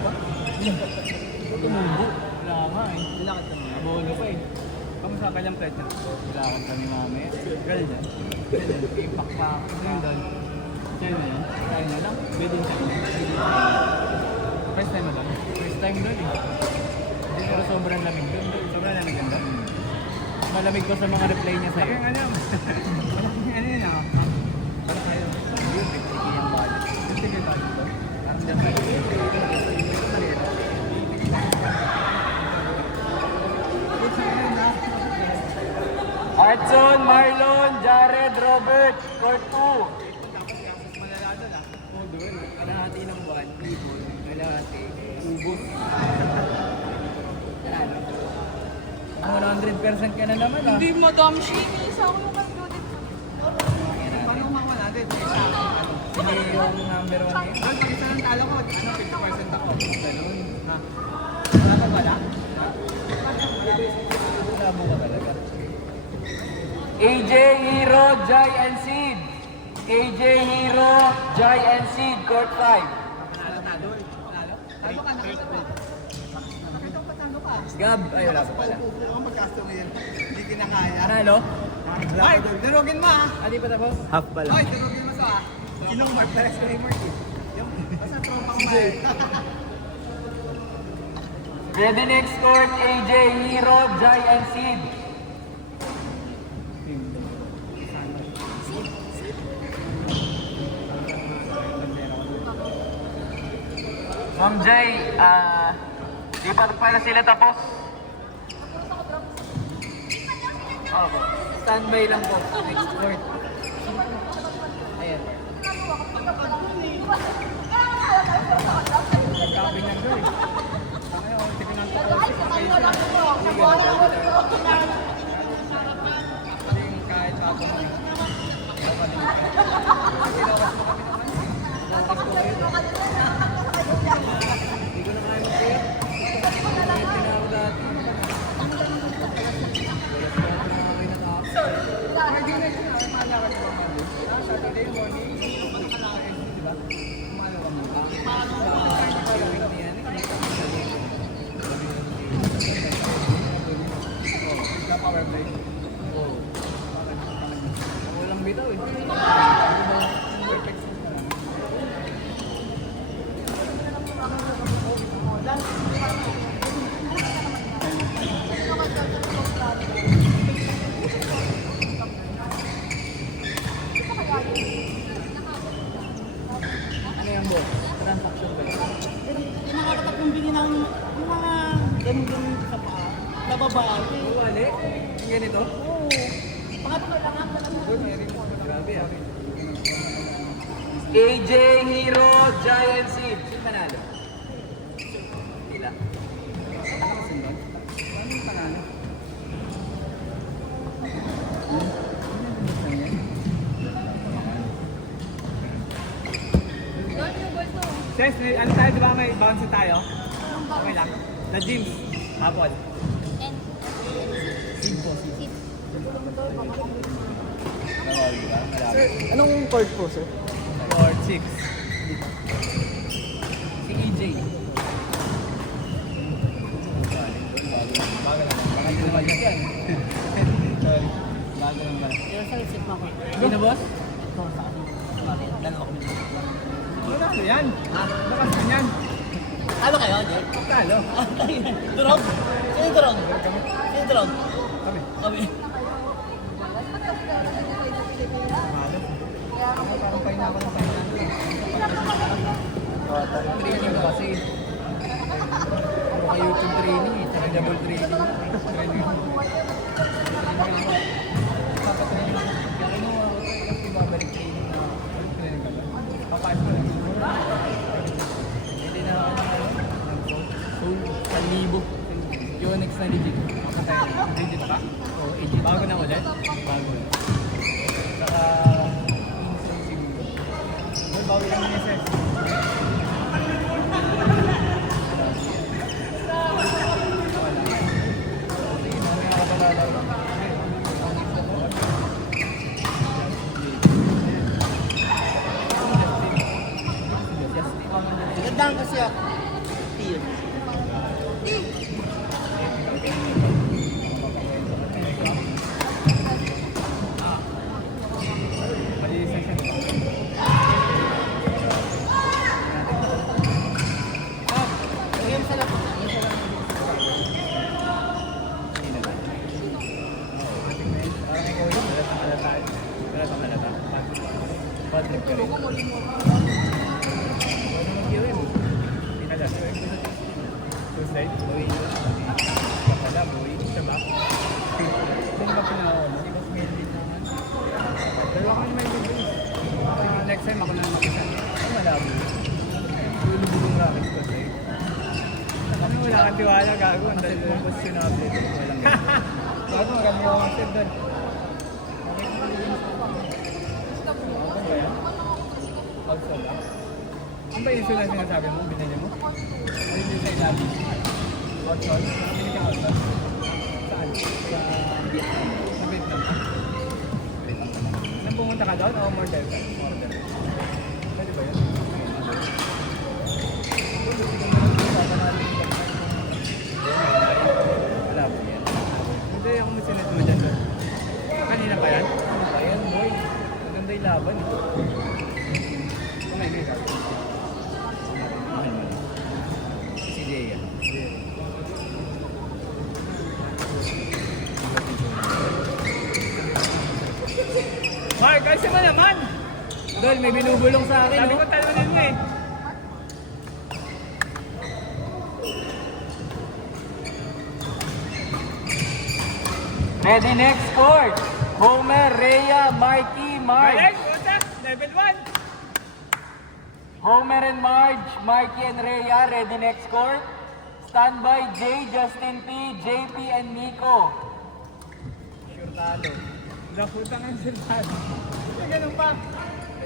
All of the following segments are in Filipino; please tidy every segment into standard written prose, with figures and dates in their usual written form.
pa. Tumubo. Wala nga eh. Nilakad ka naman. Abolo pa eh. Kamusta ka lang pwede? Nilakad kami mamaya. Girl dyan. Impact pa ako. Ano yun doon? Sa'yo na yun? Sa'yo na lang? Bedin sa'yo. First time mo doon? First time doon eh. Pero sobrang lamig doon. Sobrang lamig doon. Malamig ko sa mga reply niya sa'yo. Ano? Ano yun ah? Para kayo. Yun, bigyan yung body. Bigyan yung body ko. Parang dyan sa'yo. Artson, Marlon, Jared, Robert, Court 2. Malala doon ah. Oo, doon. Kalahati ng buwan, people. Kalahati. Ubos. Ang 100% ka na naman ah. Hindi, Madam Shane. Isa ako yung mag-judit. Paano umakuha natin? Sige yung number 1 eh. Pag isa ng talo ko, 50% ako. Ganun. Ha? Wala ka ba lang? Ha? Wala mo ka talaga. AJ Hero, Jai and Sid. AJ Hero, Jai and Sid, court 5. Panalo na doon. Panalo? Talo ka na. Gab, ay wala pa pala. Ako mag-custom ngayon. Hindi kinakaya. Panalo? Ay, durugin mo ah. Hindi pa tapos? Half pala. Ay, durugin mo sa ah. Sinong Mark? Pares ko yung Mark eh. Basta tropa ko Mark. Ready next court, AJ Hero, Jai and Sid. Ma'am Jai, di pa pala sila tapos. Oo. Standby lang po. Next court. Ayan. Nagkabing lang doon eh. Ayaw, hindi ko nang tapos. Hindi kahit ako mo eh. Ginawas mo kami naman. Lakas ko kayo doon. Hindi ko na kaya mag-kaya. Pinaro dati. Friday night na, malakad ko ba? Saturday morning, di ba? Malakad mo ba? Sa power play. Oo. Walang bitaw eh. Perfect sense na lang. Ano yung boss? Transaction ba yun? Yung mga katatlong bili ng mga ganun-ganun sa paa. Nababawi. Wali? Yung ganito? Oo. Pangatlo lang ako. Uy, mayroon ko. Grabe ah. AJ Hero, Giant Seed. Sino panalo? Sila. Ano kasi nun? Ano yung panalo? Ses, ano tayo diba may bounce tayo? Okay lang. Na gym. Hapon. Seed po, seed. Sir, anong court po, sir? Court 6. Si EJ. Bago naman. Baka hindi naman yan. Sorry. Bago naman. Yung sa isip mo ko. Sino boss? Ito sa akin. Dalawa kami. Wala ano yan. Ha? Bakas ka yan. Ano kayo, Jay? Talo. Durog? Sino durog? Kami. Sino durog? Kami. Kami. Parang pahin ako ng pahin natin. Training ko kasi. Ano ka YouTube training eh. Tsaka double training. Training. Papatraining. Kaya kinuha ko ito kasi babalik training na. Training ka ba? Papayos ko lang. Hindi na ako Soul. 1,000. Yung next na legit. Legit pa? Oo, legit. Bago na ulit? Bago na. Saka bawi lang niya sir. Gandang kasi ako. 50 yun. Malinis na siya. Ayun sa lapot. Bad trip ka rin. Suicide? Boy. Kapala, boy. Siya ba? Sino ba pinakaon? Hindi ba smell din naman? Pero ako naman yung bibili. Next time ako na makita. Ano malabo? Lulubog yung rackets ko sa'yo. Kami wala kang tiwala, gago. Ang dahil yung boss sinabi. Walang gago, maganda ako ang shit doon. Outside lang. Ano ba yung issue na sinasabi mo? Binili mo? Ano yung sa ilabi? Outside? Nakabili ka outside? Saan? Sa Vietnam. Nang pumunta ka doon o more delta? More delta. Pwede ba yun? Wala po yan. Hindi ako masinad mo dyan doon. Kanina pa yan? Ano pa yan, boy? Maganda yung laban eh. Kumain ka. Si Jay yan. Mark, kasi mo naman! Dol, may binubulong sa akin, sabi ko talunin mo eh. Ready next court. Homer, Rhea, Mikey, Marge. Galing, puta! Level 1! Homer and Marge, Mikey and Rhea, ready next court. Standby Jay, Justin P, JP and Nico. Sure talo. Naputa nga yung siltado. Kasi ganun pa.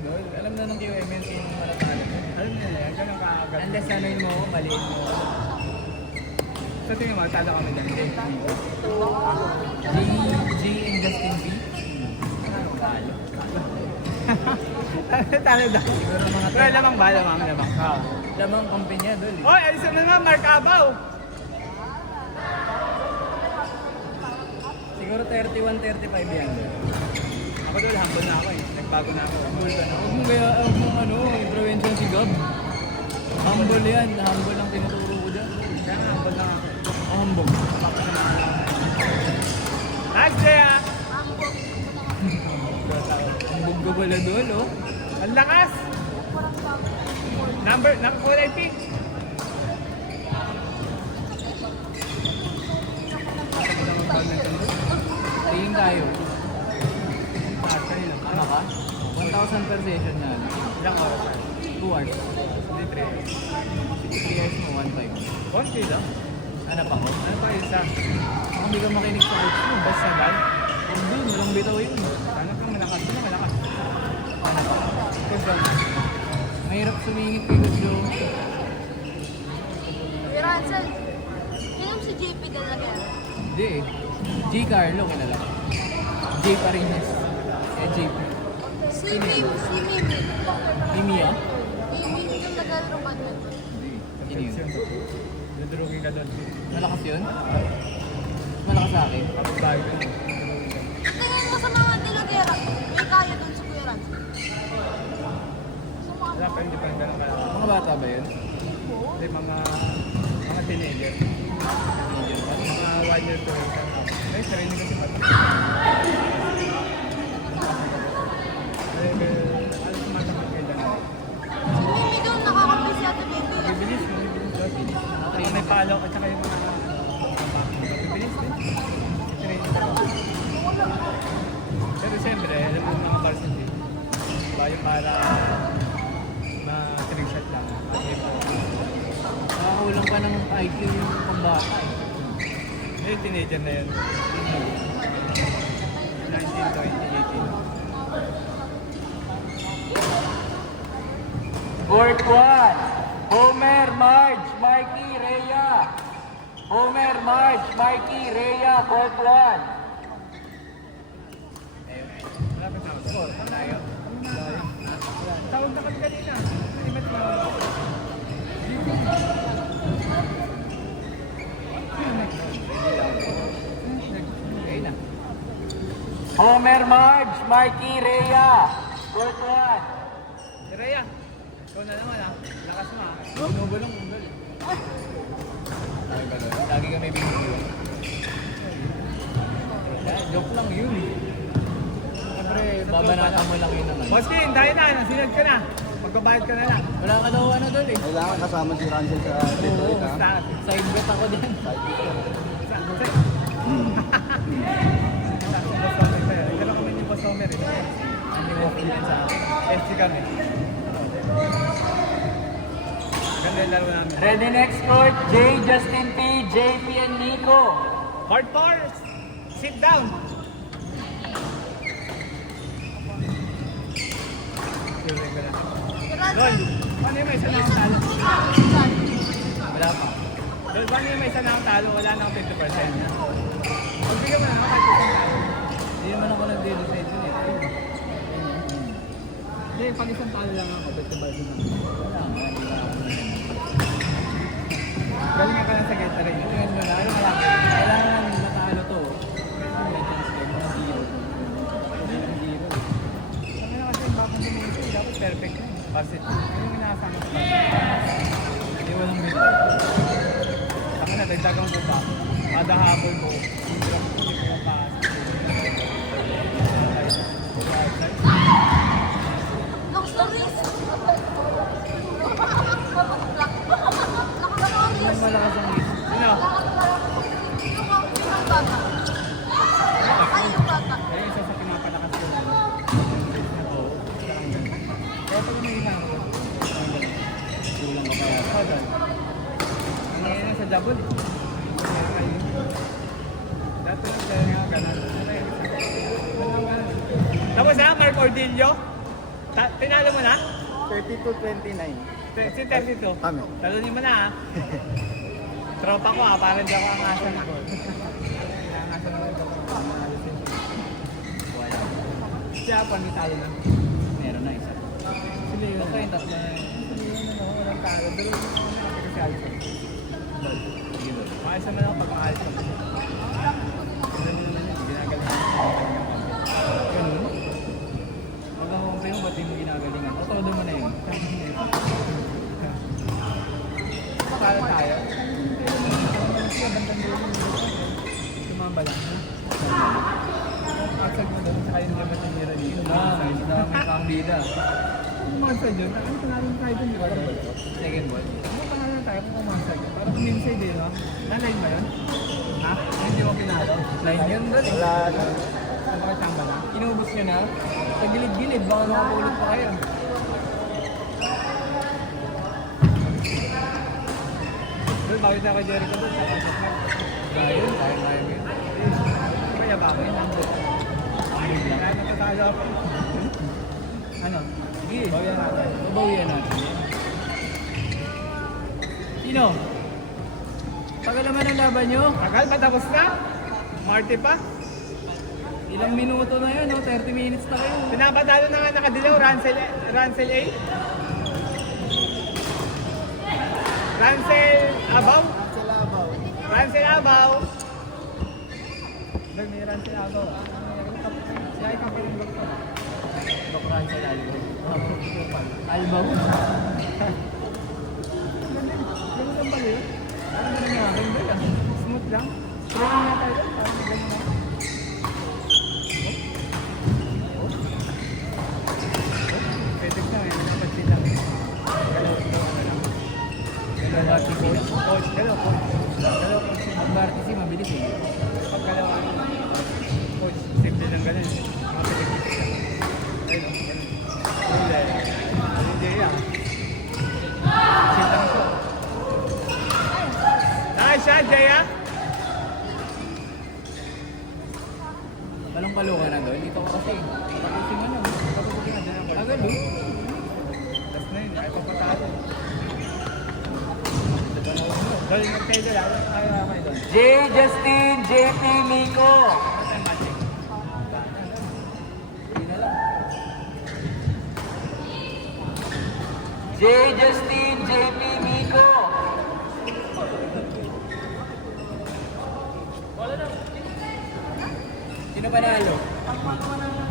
Dol, alam na ng QMN kung malatalo. Alam nila yan, ganun kaagad. Unless ano yun mo, maliit mo. Sa tingin mo, talo kami dyan. J and Justin B? Talo. Talo daw. Siguro mga pero lamang ba? Lamang. Lamang kumpanya, Dol. Oy, alisan na nga, Mark Abaw! Siguro 31-35 yan. Ako Dol, humble na ako eh. Nagbago na ako. Humble ka na. Huwag mo kaya, influential si Gab. Humble yan. Humble ang tinuturo ko dyan. Kaya nga, humble lang ako. Humble. Nice day ah! Humbog ka pala doon, oh. Ang lakas! Kulay pink. Tingin tayo. Ano ka? 1,000 per session na. Ilang oras? 2 hours. Hindi 3 hours. 3 hours mo, 1,500. 1K lang? Ano pa ko? Ano pa isa? Kung hindi ka makinig sa coach mo, basta gan. Hindi, walang bitaw yun. Ano ka? Malakas na, malakas. Ano pa? Coach Joe. Mahirap sumingit kay Coach Joe. Kuya Ransel, yun si JP talaga. Hindi eh. G. Carlo, kilala ko. J. Parines. JP. Si Mimi. Mimi ah? Mimi yung naglalaro badminton. Hindi. Sino yun? Dudurugin ka doon. Malakas yun? Malakas sa akin? Kapag bago yun. Tingnan mo sa mga dilodera. May kaya dun si Kuya Ransel. Wala pa, hindi pa rin ganun kalaki. Mga bata ba yun? Hindi, mga teenager. Teenager pa? Mga 1 year, 2 years. Ay, sarili kasi bata. Alam ko matakot kayo dyan. Si Mimi doon, nakakapis si Ate Mimi. Bibilis mo, bibilis. May palo at saka yung mga bibilis din. Train ka. Pero siyempre, alam mo mga varsity. Diba yung para ma-trick shot lang. Nakakakulang pa ng IQ yung pambata eh. Eh, teenager na yun. 19, 20, 18. Court 1. Homer, Marge, Mikey, Rhea. Homer, Marge, Mikey, Rhea, court 1. Malapit na ako. Score, tayo. Tawag na kami kanina. Hindi ba tingnan mo? Homer Marge, Mikey Rhea. Court 1. Si Rhea, ikaw na naman ah. Lakas mo ah. Binubulong kung dul. Ay, gano'n. Lagi kami binubulong. Joke lang yun eh. Siyempre, babanatan mo lang yun naman. Boss King, tayo na. Sinad ka na. Magbabayad ka na lang. Wala ka daw ano dul eh. Kailangan kasama si Ransel sa dito Oo, ha. Start. side bet ako din. Dala kami ni Boss Homer eh. Hindi mo din sa SC kami. Ganda yung laro namin. Ready next court, J, Justin P, JP, and Nico. Hard bars! Sit down! Lol, paano yung may isa na akong talo? Wala pa. Lol, paano yung may isa na akong talo? Wala na akong 50%. Pagbigyan mo na ako kahit isang talo. Hindi naman ako nag-decide yun eh. Hindi, pag isang talo lang ako, bet ba din ako. Wala nga, hindi na ako Galing ka lang sa Gatorade. Ngayon mo na, ano kaya? Kailangan matalo to. Legends game, mga zero. Zero. Ano na kasi yung bakang duminsin, dapat perfect na. Basit. Ano yung inasama ko? Hindi walang mid. Ako na, dagdagang ko pa. Kada habol mo, hindi lang ko hindi ko pa. Lakas ng wrist. Ilang malakas ang list. Ano? Yung bata. Ay, yung bata. Ayun, isa sa pinapalakas ko. Oo. Kaya pag may ginagawa. Kulang ka kaya. Ako doon. Ang ngayon sa double. Dati lang tayo nga ganun. Tapos na, Mark Ordillo. Tinalo mo na? 32-29. Si 32. Kami. Talunin mo na ha. Tropa ko ha, parang di ako angasan ha. Inangasan mo ito. Wala. Siya pa, may talo na. Meron na isa. Sila yun. Okay, tatlo na yun. Walang talo. Dalo yung kasi alis ako. Sige doon. Maayos naman ako pag maalis ako. Ginagaling ako. Ganun? Pag ang kumpre mo, ba't di mo ginagalingan? O, todo mo na yun. Para tayo. Tumamba lang. Asag mo doon sa kayo naman ng hira dito. Dami kang bida. Kumansag yun. Ano pangalan tayo dun, di ba? Second ball. Ano pangalan tayo kung kumansag yun? Parang kuminsay din, no? Na-line ba yun? Ha? Hindi mo pinalo? Line yun doon eh. Wala na. Ano ka tamba na? Inubos nyo na. Sa gilid-gilid, baka makapulot pa kayo. Doon, bakit ako Jericho doon sa concert mo? Ayun, kaya yun. Kaya ba ako yun? Kaya natatalo ako. Ano? Sige, Bawian natin. babawian natin. Sino? Tagal naman ang laban nyo. Tagal, patapos na? Marty pa? Ilang minuto na yun, no? 30 minutes na kayo. Pinapatalo na nga nakadilaw, Ransel A. Ransel Abaw? Ransel Abaw. Doon may Ransel Abaw. Siya ay kapaling ko. Bakran sa lalo. Albaw. Ganun lang ba yun? Ano ba nangyari? Smooth lang. Strong na tayo. Parang ganun na. Pwede na eh. Pwede lang. Hello, Marty. Coach, hello coach. Hello coach. Ang Marty si mabilis eh. Pagkalawa. Coach, simple lang ganun. Ayun, ganun. Hindi yan. Simple lang to. Nice shot, Jaya. Palong-palo ka na doon. Dito ko kasi. Tapusin mo na. Papuputin na dyan ako. Agad oh. Tapos na yun, ay papatalo. Dahil magkayo doon, ayaw kayo doon. J, Justin, JP, Nico. Ano tayong matching? J, Justin, JP, Nico. Sino panalo? Pag